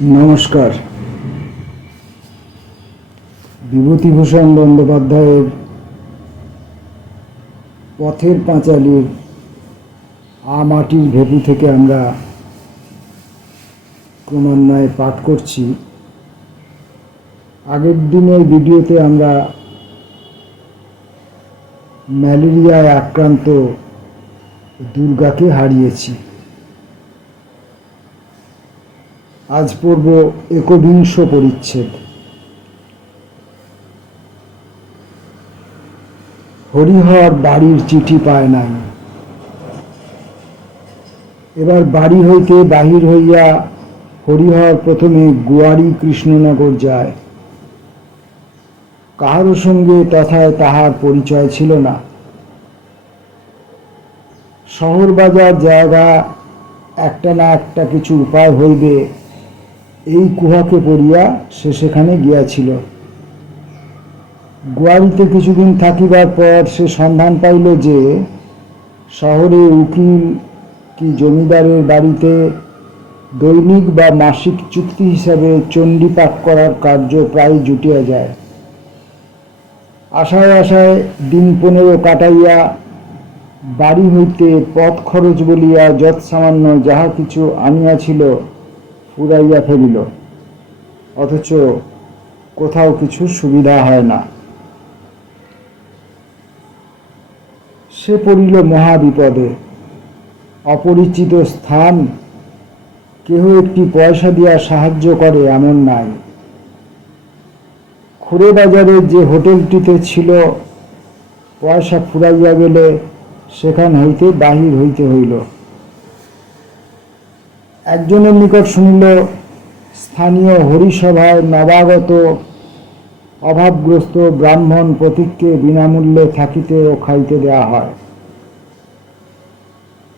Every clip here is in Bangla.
নমস্কার। বিভূতিভূষণ বন্দ্যোপাধ্যায়ের পথের পাঁচালীর আ মাটির ভেপু থেকে আমরা ক্রমান্বয়ে পাঠ করছি। আগের দিনের ভিডিওতে আমরা ম্যালেরিয়ায় আক্রান্ত দুর্গাকে হারিয়েছি। আজ পূর্ব একবিংশ পরিচ্ছেদ। হরিহর বাড়ির চিঠি পায় নাই। এবার বাড়ি হইতে বাহির হইয়া হরিহর প্রথমে গুয়ারি কৃষ্ণনগর যায়। কাহারও সঙ্গে তথায় তাহার পরিচয় ছিল না। শহর বাজার জায়গা একটা না একটা কিছু উপায় হইবে এই কুহাকে পড়িয়া সে সেখানে গিয়াছিল। গোয়ারিতে কিছুদিন থাকিবার পর সে সন্ধান পাইল যে, শহরে উকিল কি জমিদারের বাড়িতে দৈনিক বা মাসিক চুক্তি হিসাবে চণ্ডীপাঠ করার কার্য প্রায় জুটিয়া যায়। আশায় আশায় দিন পনেরো কাটাইয়া বাড়ি হইতে পথ খরচ বলিয়া যৎ সামান্য যাহা কিছু আনিয়াছিল ফুরাইয়া ফেলিল। অথচ কোথাও কিছু সুবিধা হয় না। সে পড়িল মহা বিপদে অপরিচিত স্থান, কেহ একটি পয়সা দিয়া সাহায্য করে এমন নাই। খুড়ে বাজারে যে হোটেলটিতে ছিল, পয়সা ফুরাইয়া গেলে সেখান হইতে বাহির হইতে হইল। একজনের নিকট শুনিল, স্থানীয় হরিসভায় নবাগত অভাবগ্রস্ত ব্রাহ্মণ প্রতীককে বিনামূল্যে থাকিতে ও খাইতে দেয়া হয়।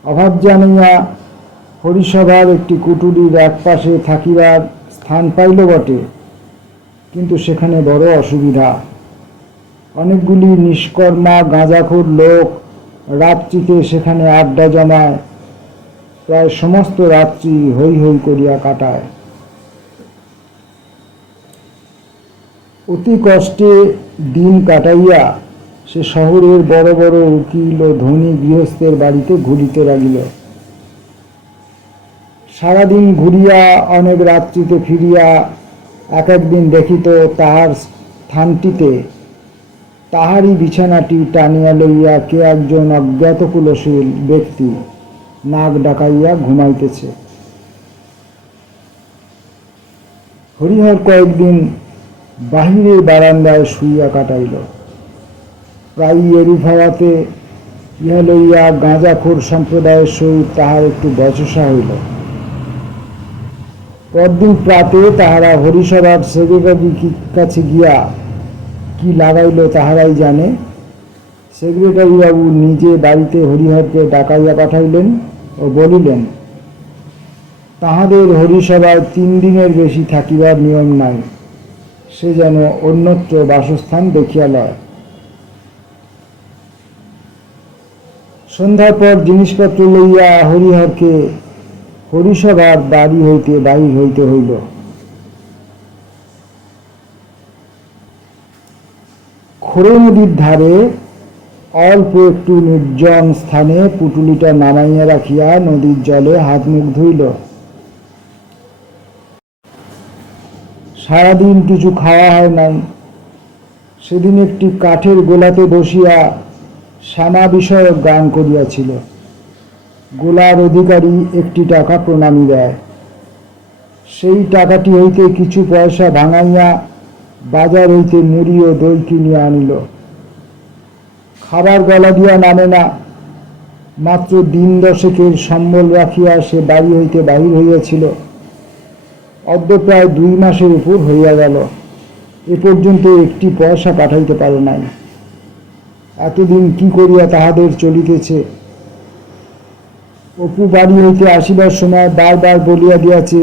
অভাব জানিয়া হরিসভার একটি কুটুরির একপাশে থাকিবার স্থান পাইল বটে, কিন্তু সেখানে বড় অসুবিধা। অনেকগুলি নিষ্কর্মা, গাঁজাখোর লোক রাত্রিতে সেখানে আড্ডা জমায় প্রায় সমস্ত রাত্রি হৈ হৈ করিয়া কাটায়। অতি কষ্টে দিন কাটাইয়া সে শহরের বড় বড় উকিল ও ধনী গৃহস্থের বাড়িতে ঘুরিতে লাগিল। সারাদিন ঘুরিয়া, অনেক রাত্রিতে ফিরিয়া এক একদিন দেখিত তাহার স্থানটিতে তাহারই বিছানাটি টানিয়া লইয়া কে একজন অজ্ঞাত কুলশীল ব্যক্তি নাক ডাকাইয়া ঘুমাইতেছে। হরিহর কয়েকদিন বাহিরের বারান্দায় শুইয়া কাটাইল। প্রায় এরূপ হওয়াতে ইহা লইয়া গাঁজাখোর সম্প্রদায়ের সহিত তাহার একটু বচসা হইল। পরদিন প্রাতে তাহারা হরিসভার সেক্রেটারি কাছে গিয়া কি লাগাইল তাহারাই জানে। সেক্রেটারি বাবু নিজে বাড়িতে হরিহরকে ডাকাইয়া পাঠাইলেন ও বলিলেন, তাহাদের হরিসভায় তিন দিনের বেশি থাকিবার নিয়ম নাই। সে যেন অন্যত্র বাসস্থান দেখিয়া লয়। সন্ধ্যার পর জিনিসপত্র লইয়া হরিহরকে হরিসভার বাড়ি হইতে বাহির হইতে হইল। খোরে নদীর ধারে অল্প একটু নির্জন স্থানে পুটুলিটা নামাইয়া রাখিয়া নদীর জলে হাত মুখ ধুইল। সারাদিন কিছু খাওয়া হয় নাই। সেদিন একটি কাঠের গোলাতে বসিয়া শ্যামা বিষয়ক গান করিয়াছিল। গোলার অধিকারী একটি টাকা প্রণামী দেয়। সেই টাকাটি হইতে কিছু পয়সা ভাঙাইয়া বাজার হইতে মুড়ি ও দই কিনিয়া আনিল। খাবার গলা দিয়া নামে না। মাত্র দিন দশেকের সম্বল রাখিয়া সে বাড়ি হইতে বাহির হইয়াছিল। অদ্য প্রায় দুই মাসের উপর হইয়া গেল। এ পর্যন্ত একটি পয়সা পাঠাইতে পারে নাই। এতদিন কি করিয়া তাহাদের চলিতেছে? অপু বাড়ি হইতে আসিবার সময় বারবার বলিয়া দিয়াছে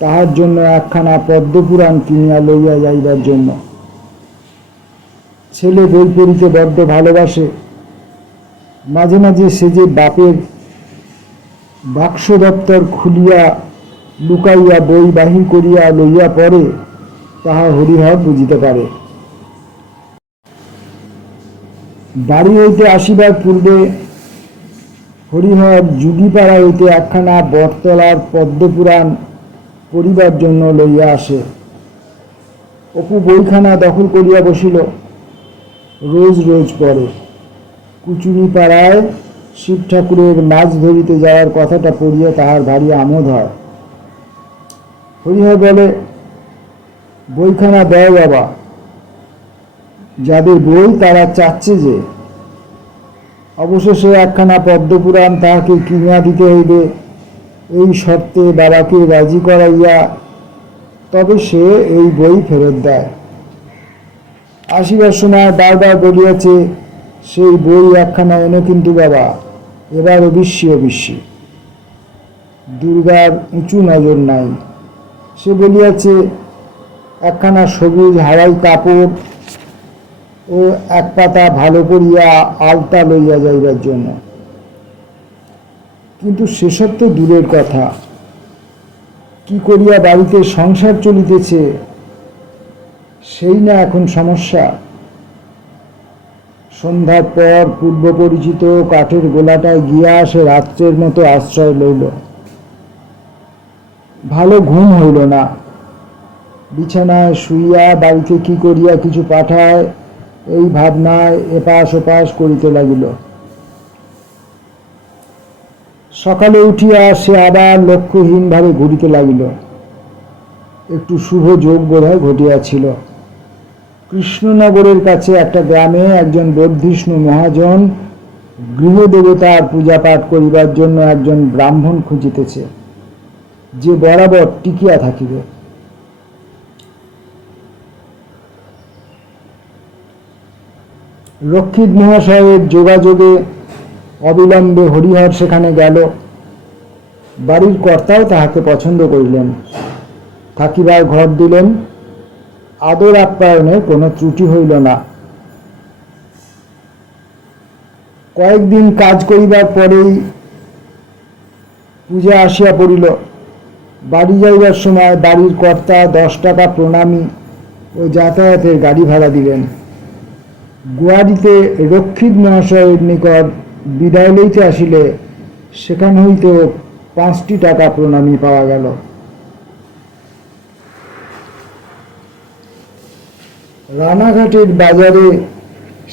তাহার জন্য একখানা পদ্মপুরাণ কিনিয়া লইয়া যাইবার জন্য। ছেলে বই পড়িতে বড্ড ভালোবাসে। মাঝে মাঝে সে যে বাপের বাক্স দপ্তর খুলিয়া লুকাইয়া বই বাহির করিয়া লইয়া পড়ে, তাহা হরিহর বুঝিতে পারে। বাড়ি হইতে আসিবার পূর্বে হরিহর যুগিপাড়া হইতে একখানা বটতলার পদ্মপুরাণ পড়িবার জন্য লইয়া আসে। অপু বইখানা দখল করিয়া বসিল। রোজ রোজ পড়ে। কুচুরি পাড়ায় শিব ঠাকুরের মাছ ধরিতে যাওয়ার কথাটা পড়িয়া তাহার ভারী আমোদ হয়। হরিহর বলে, বইখানা দেয় বাবা। যাদের বই তারা চাচ্ছে যে, অবশেষে একখানা পদ্মপুরাণ তাহাকে কিনিয়া দিতে হইবে। এই শর্তে বাবাকে রাজি করাইয়া তবে সে এই বই ফেরত দেয়। আসিবার সময় বারবার বলিয়াছে, সেই বই একখানা এনো কিন্তু বাবা এবার অবিশ্যি অবিশ্যি দুর্গার উঁচু নজর নাই। সে বলিয়াছে, একখানা সবুজ হাওয়াই কাপড় ও এক পাতা ভালো করিয়া আলতা লইয়া যাইবার জন্য। কিন্তু সেসব তো দূরের কথা। কি করিয়া বাড়িতে সংসার চলিতেছে সেই না এখন সমস্যা। সন্ধ্যার পর পূর্ব পরিচিত কাঠের গোলাটায় গিয়া সে রাত্রের মতো আশ্রয় লইল। ভালো ঘুম হইল না। বিছানায় শুইয়া বাড়িতে কি করিয়া কিছু পাঠায়, এই ভাবনায় এপাশ ওপাশ করিতে লাগিল। সকালে উঠিয়া সে আবার লক্ষ্যহীনভাবে ঘুরিতে লাগিল। একটু শুভ যোগ বোধহয় ঘটিয়াছিল। কৃষ্ণনগরের কাছে একটা গ্রামে একজন বর্ধিষ্ণু মহাজন গৃহদেবতার পূজা পাঠ করিবার জন্য একজন ব্রাহ্মণ খুঁজিতেছে, যে বরাবর টিকিয়া থাকিবে। রক্ষিত মহাশয়ের যোগাযোগে অবিলম্বে হরিহর সেখানে গেল। বাড়ির কর্তাও তাহাকে পছন্দ করিলেন, থাকিবার ঘর দিলেন। আদর আপ্যায়নে কোনো ত্রুটি হইল না। কয়েকদিন কাজ করিবার পরেই পূজা আসিয়া পড়িল। বাড়ি যাইবার সময় বাড়ির কর্তা দশ টাকা প্রণামী ও যাতায়াতের গাড়ি ভাড়া দিলেন। গুয়াহাটিতে রক্ষিত মহাশয়ের নিকট বিদায় লইতে আসিলে সেখান হইতেও পাঁচটি টাকা প্রণামী পাওয়া গেল। রানাঘাটের বাজারে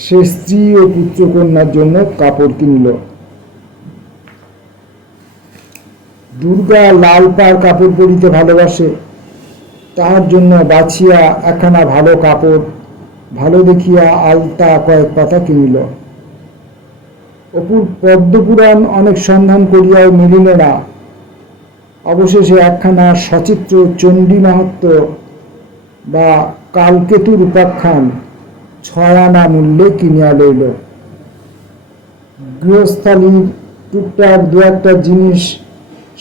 সে স্ত্রী ও পুত্রকন্যার জন্য কাপড় কিনল। দুর্গা লাল পাড় কাপড় পরিতে ভালোবাসে। তাহার জন্য বাছিয়া একখানা ভালো কাপড়, ভালো দেখিয়া আলতা কয়েক পাতা কিনিল। অপুর পদ্মপুরাণ অনেক সন্ধান করিয়াও মিলিল না। অবশেষে একখানা সচিত্র চণ্ডী মাহাত্ম বা কালকেতুর উপাখ্যান ছয় আনা মূল্যে কিনিয়া লইল। গৃহস্থালীর টুকটাক দু একটা জিনিস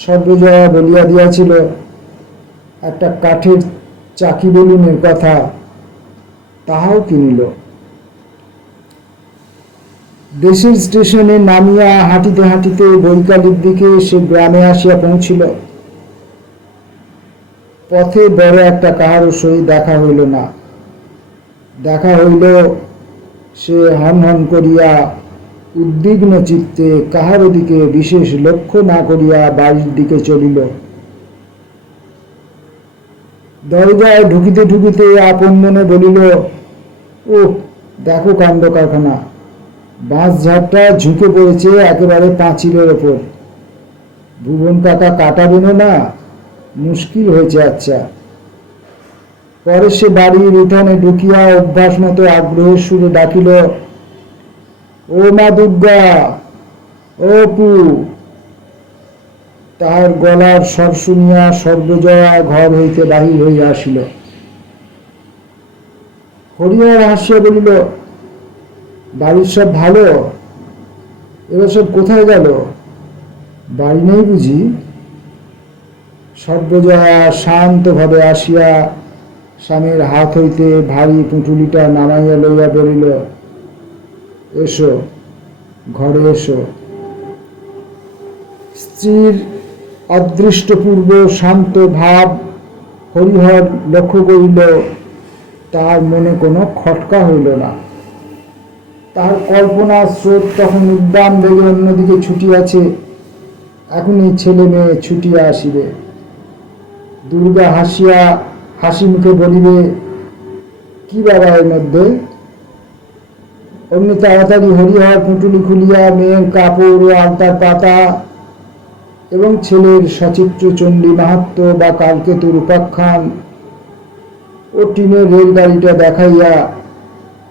সর্বজয়া বলিয়া দিয়াছিল। একটা কাঠের চাকি বেলুনের কথা, তাহাও কিনিল। দেশের স্টেশনে নামিয়া হাঁটিতে হাঁটিতে বৈকালের দিকে সে গ্রামে আসিয়া পৌঁছিল। পথে বড় একটা কাহারও সহিত দেখা হইল না। দেখা হইল সে হন হন করিয়া উদ্বিগ্ন চিত্তে কাহারও দিকে বিশেষ লক্ষ্য না করিয়া বাড়ির দিকে চলিল। দরজায় ঢুকিতে ঢুকিতে আপন মনে বলিল ও দেখো কাণ্ড কারখানা। বাঁশ ঝাড়টা ঝুঁকে পড়েছে একেবারে পাঁচিলের ওপর। ভুবন কাকা কাটাবেনও না? মুশকিল হয়েছে আচ্ছা। পরে সে বাড়ির উঠানে ঢুকিয়া অভ্যাস মতো আগ্রহের সুরে ডাকিল, ও মা দুর্গা, ও পু। তাহার গলার স্বর শুনিয়া সর্বজয়া ঘর হইতে বাহির হইয়া আসিল। হরিহর হাসিয়া বলিল, বাড়ির সব ভালো? এবার সব কোথায় গেল? বাড়ি নেই বুঝি? সর্বজয়া শান্তভাবে আসিয়া স্বামীর হাত হইতে ভারী পুঁটুলিটা নামাইয়া লইয়া বলিল, এসো, ঘরে এসো। স্ত্রীর অদৃষ্টপূর্ব শান্ত ভাব হরিহর লক্ষ্য করিল তার মনে কোনো খটকা হইল না। তার কল্পনার স্রোত তখন উদ্যান বেগে অন্যদিকে ছুটিয়াছে। এখনই ছেলে মেয়ে ছুটিয়া আসিবে। দুর্গা হাসিয়া হাসি মুখে বলিবে, কি বাবা এর মধ্যে? অমনি তাড়াতাড়ি হরিহর পুঁটুলি খুলিয়া মেয়ের কাপড় ও আলতার পাতা এবং ছেলের সচিত্র চণ্ডী মাহাত্ম বা কালকেতুর উপাখ্যান ও টিনের রেলগাড়িটা দেখাইয়া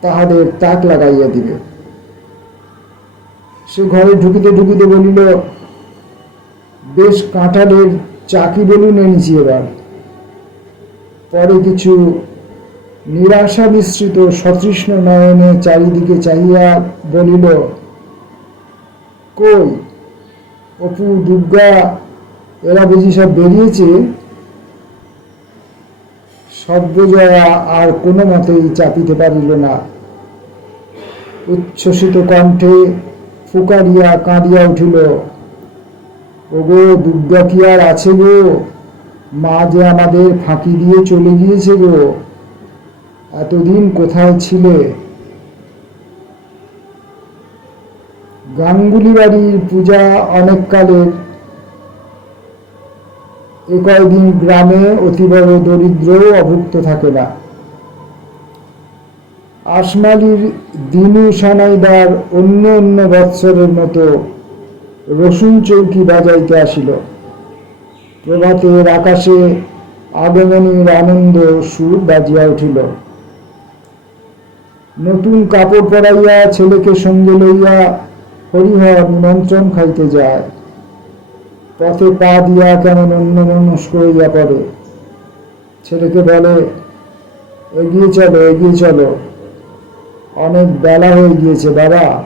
তাহাদের তাক লাগাইয়া দিবে। সে ঘরে ঢুকিতে ঢুকিতে বলিল, বেশ কাঁঠালের চাকি বলুন এনেছি এবার। পরে কিছু নিরাশা মিশ্রিত সতৃষ্ণ নয়নে চারিদিকে চাহিয়া বলিল, কই, অপু, দুর্গা, এরা বুঝি সব বেরিয়েছে? সর্বজয়া আর কোনো মতেই চাপিতে পারিল না। উচ্ছ্বসিত কণ্ঠে ফুকারিয়া কাঁদিয়া উঠিল ওগো দুর্গা কি আর আছে গো? মা যে আমাদের ফাঁকি দিয়ে চলে গিয়েছে গো। এতদিন কোথায় ছিলে? গাঙ্গুলি বাড়ির পূজা অনেককালের এ কয়দিন গ্রামে অতিবড় দরিদ্র অভুক্ত থাকে না। আসমালির দিনু সানাইদার অন্য অন্য বৎসরের মতো রসুন চৌকি বাজাইতে আসিল। প্রভাতের আকাশে আগমনীর আনন্দ সুর বাজিয়া উঠিল। নতুন কাপড় পরাইয়া ছেলেকে সঙ্গে লইয়া হরিহর নিমন্ত্রণ খাইতে যায়। পথে পা দিয়া কেমন অন্য মনস্ক হইয়া পড়ে। ছেলেকে বলে, এগিয়ে চলো এগিয়ে চলো। অনেক বেলা হয়ে গিয়েছে, বাবা।